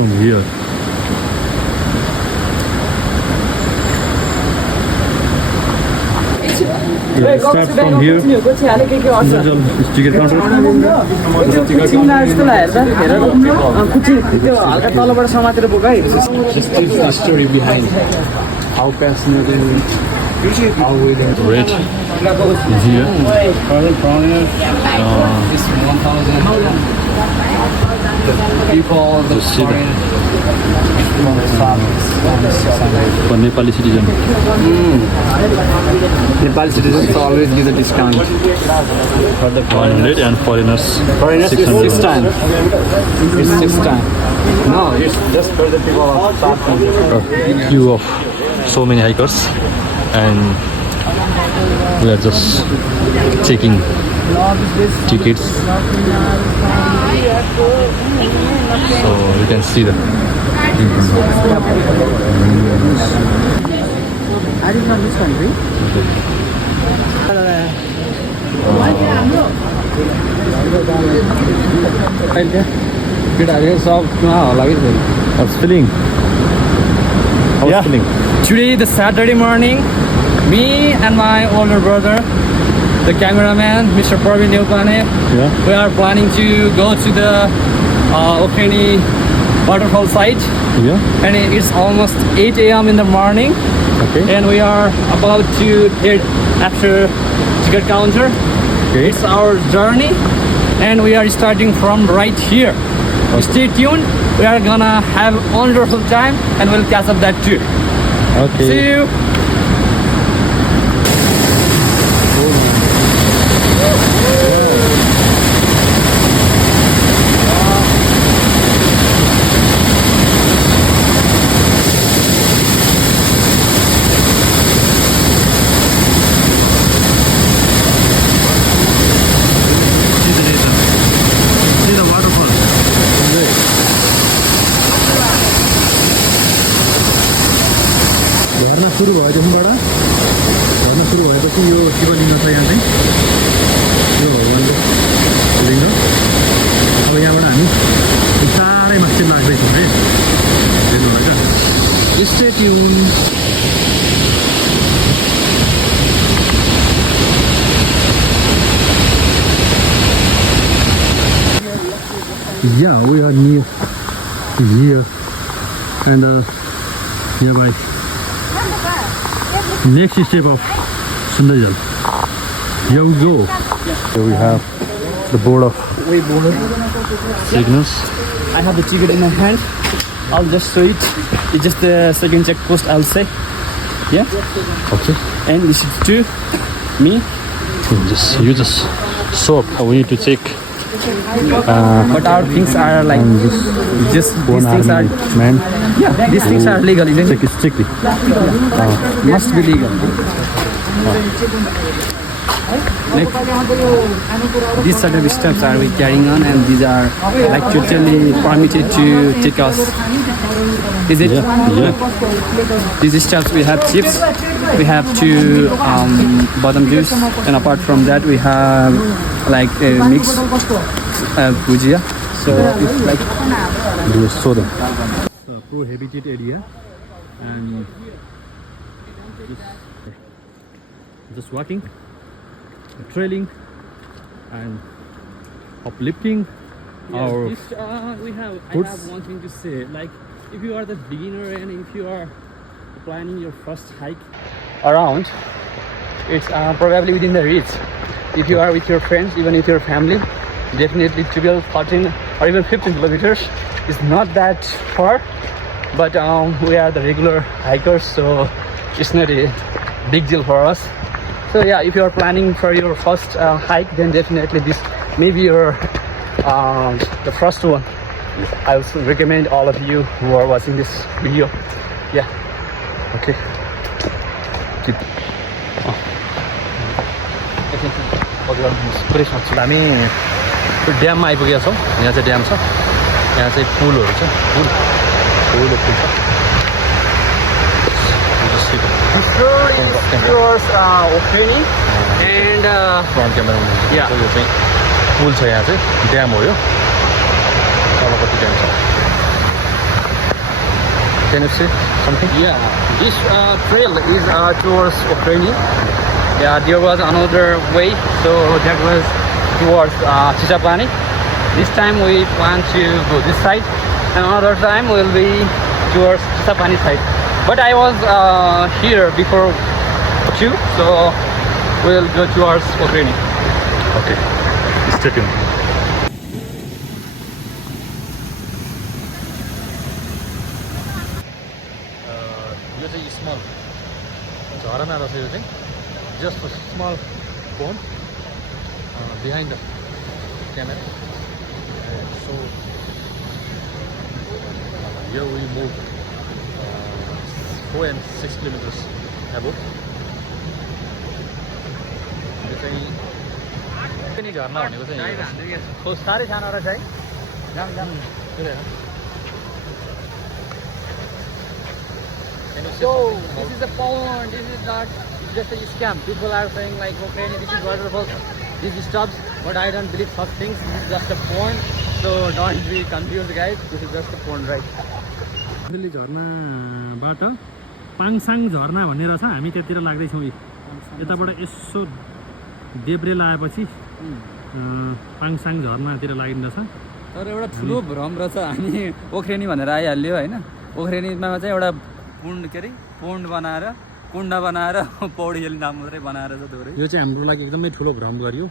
from here. Let's start from here. Sundarijal ticket counter. Just the story behind how passionate and how willing to Red is here. This 1,000 people, the Just see that. For Nepali citizen. Nepali citizens always give a discount. For the 100 and foreigners Foreigners is 600. 6 times. It's 6 times. No, it's just for the people of South Korea. A queue of so many hikers, and we are just checking tickets. So you can see the Are you from this country? How's feeling? How's feeling? Today, the Saturday morning, me and my older brother, the cameraman, Mr. Praveen Neupane, Yeah. we are planning to go to the Okeni waterfall site, Yeah. and it's almost 8 a.m. in the morning, Okay. and we are about to head after ticket counter. Okay. It's our journey, and we are starting from right here. Stay tuned. We are gonna have a wonderful time, and we'll catch up that too. Okay. See you. See the waterfall. झर्ना सुरु भयो देखिबाट झर्ना सुरु भएपछि यो शिवलिङ्ग छ यहाँ चाहिँ यो भगवान्को लिङ्ग। अब यहाँबाट हामी साह्रै माथि लाग्दैछौँ है हेर्नु होला क्या। Stay tuned. Yeah, we are near here and nearby next step of Sundarijal. Here we go. Here we have the board of signals. I have the ticket in my hand. I'll just show it. It's just the second check post, I'll say. Yeah. Okay. And this is to me. You just show up. We need to check But our things are like just these one things are army man. yeah, these things are legal, isn't Check it? it strictly. Must be legal. Like these sort of steps are we carrying on, and these are like totally permitted to take us. Is it? Yeah. These steps we have chips, we have two bottom juice, and apart from that we have like a mix bhujia. So it's like Do show them. It's a prohibited area, and just walking, trailing, and uplifting our yes, we have. I foods. have one thing to say. Like, if you are the beginner and if you are planning your first hike around, it's probably within the reach. If you are with your friends, even with your family, definitely 12, 13, or even 15 kilometers is not that far. But we are the regular hikers, so it's not a big deal for us. So yeah, if you are planning for your first hike, then definitely this may be your the first one. I would recommend all of you who are watching this video. Yeah. Okay. Keep. हामी ड्याममा आइपुगेका छौँ। यहाँ चाहिँ dam छ, यहाँ चाहिँ पुलहरू छ, पुल छ। Opening and front camera Yeah. यो चाहिँ पुल छ, यहाँ चाहिँ ड्याम हो यो। तलपट्टि ड्याम छ। Can you see something? Yeah, this trail is towards Ukraine. Yeah, there was another way, so that was towards Chichapani. This time we plan to go this side, and another time will be towards Chichapani side. But I was here before too, so we'll go towards Ukraine. Okay. Stay tuned. यो चाहिँ small झरना रहेछ यो चाहिँ just small phone behind the camera so yo will move 4 and 6 kilometers above यो चाहिँ पनि झरना भनेको चाहिँ हो साह्रै सानो रहेछ है जाम जाम So this is a pond. This is not just a scam. People are saying like, okay, this is waterfall. This stops, but I don't believe such things. This is just a pond. So don't be confused, guys. This is just a pond, right? Delhi झरनाबाट पाङसाङ झरना भन्ने रहेछ हामी त्यतिर लाग्दैछौँ यताबाट यसो देब्रे लगाएपछि पाङसाङ झरनातिर लागिन्छ तर एउटा ठुलो भ्रम रहेछ हामी ओख्रेनी भनेर आइहाल्यो होइन ओख्रेनीमा चाहिँ एउटा पुण्ड बनाएर कुण्ड बनाएर पौडी खेल्ने नाम मात्रै बनाएर चाहिँ थोरै यो चाहिँ हाम्रो लागि एकदमै ठुलो भ्रम गरियो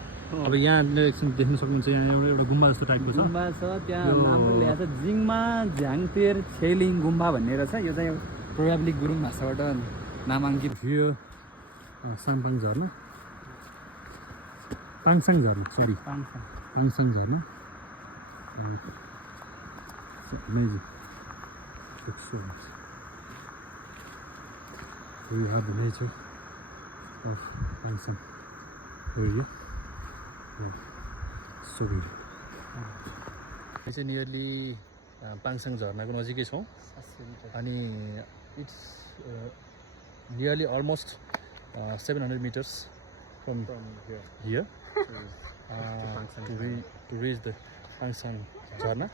अब यहाँ एकछिन देख्न सक्नुहुन्छ यहाँ एउटा गुम्बा जस्तो टाइपको छ गुम्बा छ त्यहाँ नाम पनि ल्याएको छ जिङमा झ्याङतेर छेलिङ गुम्बा भन्ने रहेछ यो चाहिँ प्रोबेबली गुरुङ भाषाबाट नामाङ्कित यो साम्पाङ झरना पाङसाङ झरना सरी पाङसाङ झरना amazing. Excellent. We have the nature of pangsang area. So beautiful. This is nearly pangsang झरनाको नजिकै छौँ अनि it's nearly almost 700 meters from here to reach the pangsang झरना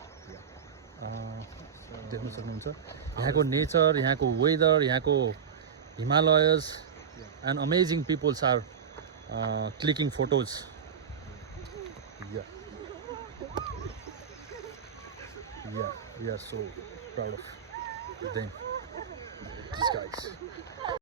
देख्न सक्नुहुन्छ यहाँको नेचर यहाँको वेदर यहाँको Himalayas and amazing peoples are clicking photos we are so proud of them, these guys.